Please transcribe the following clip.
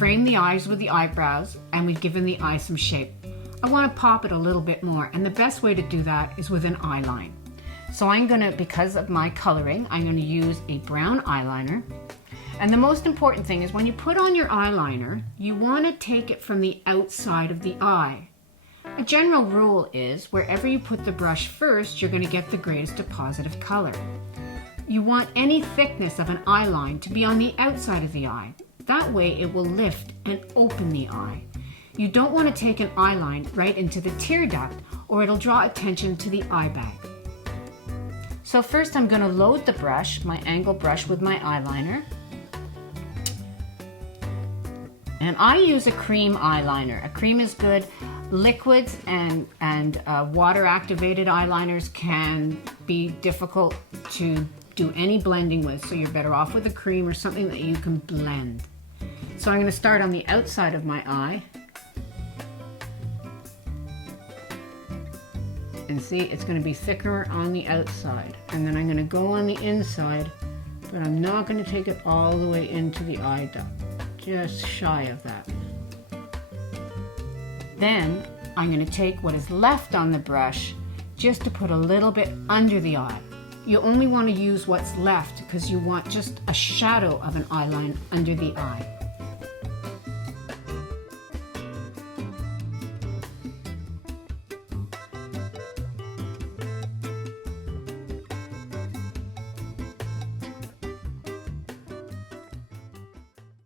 framed the eyes with the eyebrows and we've given the eye some shape. I want to pop it a little bit more, and the best way to do that is with an eye line. So I'm gonna, because of my coloring, I'm gonna use a brown eyeliner. And the most important thing is when you put on your eyeliner, you want to take it from the outside of the eye. A general rule is wherever you put the brush first, you're going to get the greatest deposit of color. You want any thickness of an eye line to be on the outside of the eye. That way it will lift and open the eye. You don't want to take an eye line right into the tear duct or it'll draw attention to the eye bag. So first I'm going to load the brush, my angle brush, with my eyeliner. And I use a cream eyeliner. A cream is good. Liquids and water-activated eyeliners can be difficult to do any blending with, so you're better off with a cream or something that you can blend. So I'm going to start on the outside of my eye. And see, it's going to be thicker on the outside. And then I'm going to go on the inside, but I'm not going to take it all the way into the eye duct. Just shy of that. Then I'm going to take what is left on the brush just to put a little bit under the eye. You only want to use what's left because you want just a shadow of an eye line under the eye.